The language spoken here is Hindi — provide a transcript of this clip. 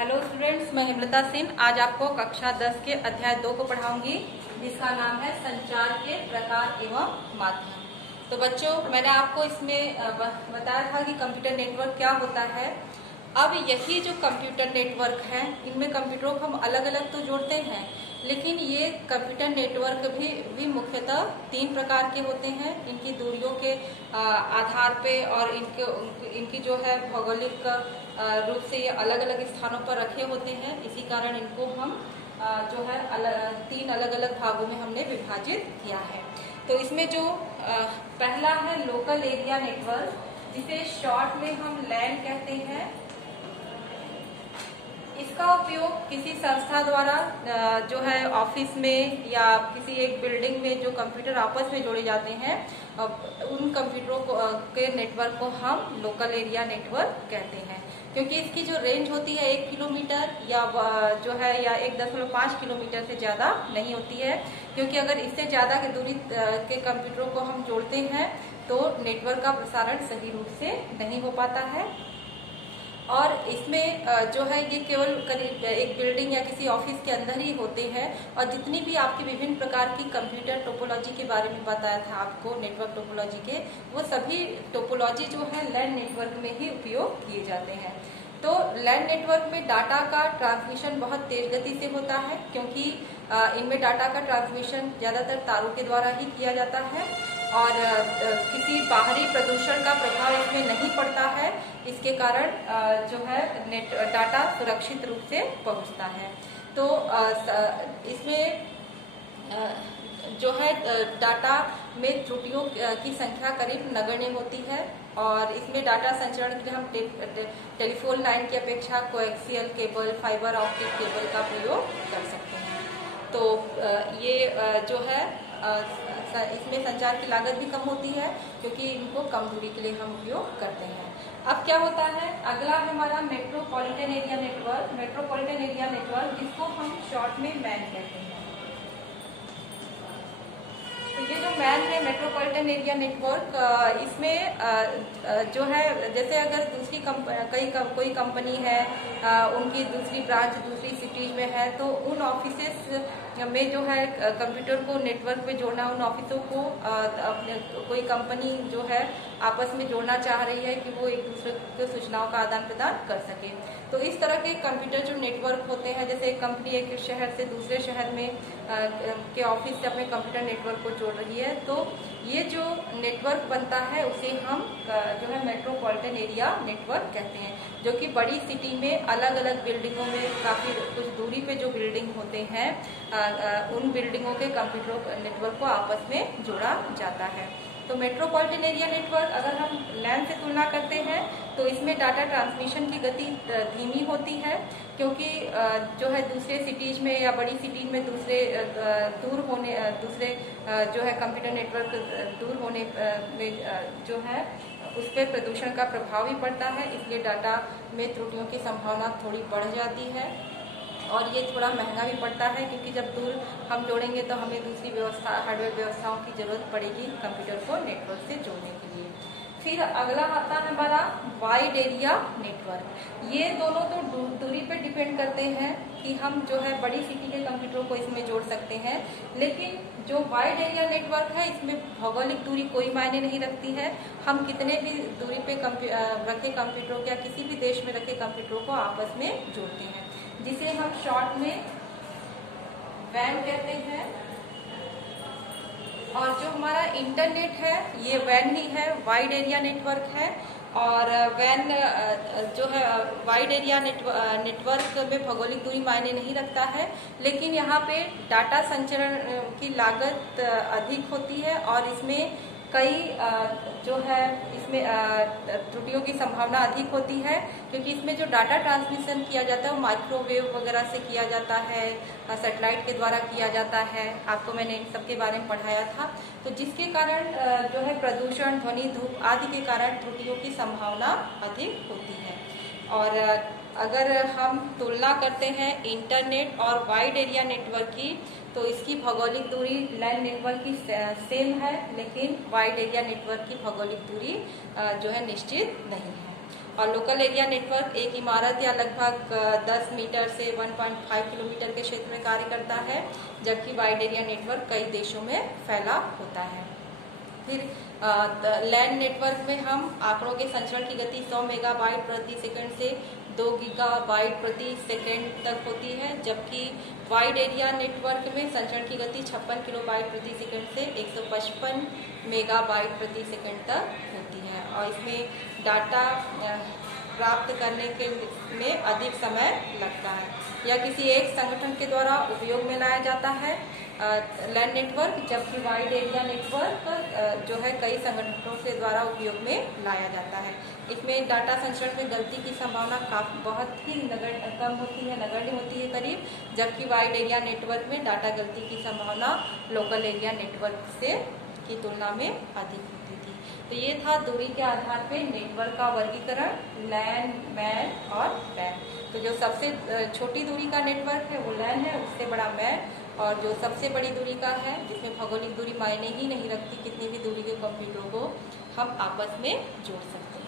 हेलो स्टूडेंट्स, मैं हेमलता सिंह आज आपको कक्षा 10 के अध्याय 2 को पढ़ाऊंगी, जिसका नाम है संचार के प्रकार एवं माध्यम। तो बच्चों, मैंने आपको इसमें बताया था कि कंप्यूटर नेटवर्क क्या होता है। अब यही जो कंप्यूटर नेटवर्क है, इनमें कंप्यूटरों को हम अलग अलग तो जोड़ते हैं, लेकिन ये कंप्यूटर नेटवर्क भी मुख्यतः 3 प्रकार के होते हैं। इनकी दूरियों के आधार पे और इनकी जो है भौगोलिक रूप से ये अलग अलग स्थानों पर रखे होते हैं। इसी कारण इनको हम जो है 3 अलग अलग भागों में हमने विभाजित किया है। तो इसमें जो पहला है लोकल एरिया नेटवर्क, जिसे शॉर्ट में हम लैन कहते हैं। इसका उपयोग किसी संस्था द्वारा जो है ऑफिस में या किसी एक बिल्डिंग में जो कंप्यूटर आपस में जोड़े जाते हैं, उन कंप्यूटरों के नेटवर्क को हम लोकल एरिया नेटवर्क कहते हैं। क्योंकि इसकी जो रेंज होती है 1 किलोमीटर या जो है या 1.5 किलोमीटर से ज्यादा नहीं होती है। क्योंकि अगर इससे ज्यादा की दूरी के कंप्यूटरों को हम जोड़ते हैं तो नेटवर्क का प्रसारण सही रूप से नहीं हो पाता है। और इसमें जो है ये केवल करीब एक बिल्डिंग या किसी ऑफिस के अंदर ही होते हैं। और जितनी भी आपकी विभिन्न प्रकार की कंप्यूटर टोपोलॉजी के बारे में बताया था आपको, नेटवर्क टोपोलॉजी के, वो सभी टोपोलॉजी जो है लैन नेटवर्क में ही उपयोग किए जाते हैं। तो लैन नेटवर्क में डाटा का ट्रांसमिशन बहुत तेज गति से होता है, क्योंकि इनमें डाटा का ट्रांसमिशन ज्यादातर तारों के द्वारा ही किया जाता है और किसी बाहरी प्रदूषण का प्रभाव इसमें नहीं पड़ता है। इसके कारण जो है डाटा सुरक्षित रूप से पहुंचता है। तो इसमें जो है डाटा में त्रुटियों की संख्या करीब नगण्य होती है। और इसमें डाटा संचरण के लिए हम टेलीफोन लाइन की अपेक्षा coaxial cable, fibre optic cable का प्रयोग कर सकते हैं। तो ये जो है इसमें संचार की लागत भी कम होती है, क्योंकि इनको कम दूरी के लिए हम उपयोग करते हैं। अब क्या होता है, अगला हमारा metropolitan area network. Metropolitan area network, जिसको हम शॉर्ट में मैन कहते हैं। तो ये जो मैन है, मेट्रोपॉलिटन एरिया नेटवर्क, इसमें जो है जैसे अगर दूसरी कोई कंपनी है, उनकी दूसरी ब्रांच दूसरी सिटीज में है, तो उन ऑफिसेस में जो है कंप्यूटर को नेटवर्क में जोड़ना, उन ऑफिसों को अपने कोई कंपनी जो है आपस में जोड़ना चाह रही है कि वो एक दूसरे को सूचनाओं का आदान प्रदान कर सके। तो इस तरह के कंप्यूटर जो नेटवर्क होते हैं, जैसे एक कंपनी एक शहर से दूसरे शहर में के ऑफिस से अपने कंप्यूटर नेटवर्क को जोड़ रही है, तो ये जो नेटवर्क बनता है उसे हम जो है मेट्रोपॉलिटन एरिया नेटवर्क कहते हैं। जो कि बड़ी सिटी में अलग अलग बिल्डिंगों में काफी कुछ दूरी पे जो बिल्डिंग होते हैं, उन बिल्डिंगों के कंप्यूटर नेटवर्क को आपस में जोड़ा जाता है। तो मेट्रोपॉलिटन एरिया नेटवर्क अगर हम लैन से तुलना करते हैं तो इसमें डाटा ट्रांसमिशन की गति धीमी होती है, क्योंकि जो है दूसरे सिटीज में या बड़ी सिटीज में दूसरे जो है कंप्यूटर नेटवर्क दूर होने में जो है उस पर प्रदूषण का प्रभाव भी पड़ता है। इसलिए डाटा में त्रुटियों की संभावना थोड़ी बढ़ जाती है और ये थोड़ा महंगा भी पड़ता है, क्योंकि जब दूर हम जोड़ेंगे तो हमें दूसरी हार्डवेयर व्यवस्थाओं की जरूरत पड़ेगी कंप्यूटर को नेटवर्क से जोड़ने के लिए। फिर अगला आता है हमारा वाइड एरिया नेटवर्क। ये दोनों तो दूरी पे डिपेंड करते हैं कि हम जो है बड़ी सिटी के कंप्यूटरों को इसमें जोड़ सकते हैं, लेकिन जो वाइड एरिया नेटवर्क है इसमें भौगोलिक दूरी कोई मायने नहीं रखती है। हम कितने भी दूरी पे रखे कंप्यूटरों या किसी भी देश में रखे कंप्यूटरों को आपस में जोड़ते हैं, जिसे हम शॉर्ट में वैन कहते हैं। और जो हमारा इंटरनेट है ये वैन ही है, वाइड एरिया नेटवर्क है। और वैन जो है वाइड एरिया नेटवर्क में भौगोलिक दूरी मायने नहीं रखता है, लेकिन यहाँ पे डाटा संचरण की लागत अधिक होती है और इसमें कई जो है इसमें त्रुटियों की संभावना अधिक होती है, क्योंकि इसमें जो डाटा ट्रांसमिशन किया जाता है वो माइक्रोवेव वगैरह से किया जाता है, सैटेलाइट के द्वारा किया जाता है। आपको मैंने इन सबके बारे में पढ़ाया था। तो जिसके कारण जो है प्रदूषण, ध्वनि, धूप आदि के कारण त्रुटियों की संभावना अधिक होती है। और अगर हम तुलना करते हैं इंटरनेट और वाइड एरिया नेटवर्क की, तो इसकी भौगोलिक दूरी लैन नेटवर्क की सेम है, लेकिन वाइड एरिया नेटवर्क की भौगोलिक दूरी जो है निश्चित नहीं है। और लोकल एरिया नेटवर्क एक इमारत या लगभग 10 मीटर से 1.5 किलोमीटर के क्षेत्र में कार्य करता है, जबकि वाइड एरिया नेटवर्क कई देशों में फैला होता है। फिर लैन नेटवर्क में हम आंकड़ों के संचरण की गति 100 मेगाबाइट प्रति सेकंड से 2 गीगाबाइट प्रति सेकंड तक होती है, जबकि वाइड एरिया नेटवर्क में संचरण की गति 56 किलोबाइट प्रति सेकंड से 155 मेगाबाइट प्रति सेकंड तक होती है। और इसमें डाटा प्राप्त करने के में अधिक समय लगता है। यह किसी एक संगठन के द्वारा उपयोग में लाया जाता है लैन नेटवर्क, जबकि वाइड एरिया नेटवर्क जो है कई संगठनों के द्वारा उपयोग में लाया जाता है। इसमें डाटा संचरण में गलती की संभावना बहुत ही कम होती है, नगण्य होती है करीब, जबकि वाइड एरिया नेटवर्क में डाटा गलती की संभावना लोकल एरिया नेटवर्क से की तुलना में अधिक होती थी। तो ये था दूरी के आधार पे नेटवर्क का वर्गीकरण, लैन, मैन और पैन। तो जो सबसे छोटी दूरी का नेटवर्क है वो लैन है, उससे बड़ा मैन, और जो सबसे बड़ी दूरी का है जिसमें भौगोलिक दूरी मायने ही नहीं रखती, कितनी भी दूरी के कंप्यूटरों को हम आपस में जोड़ सकते हैं।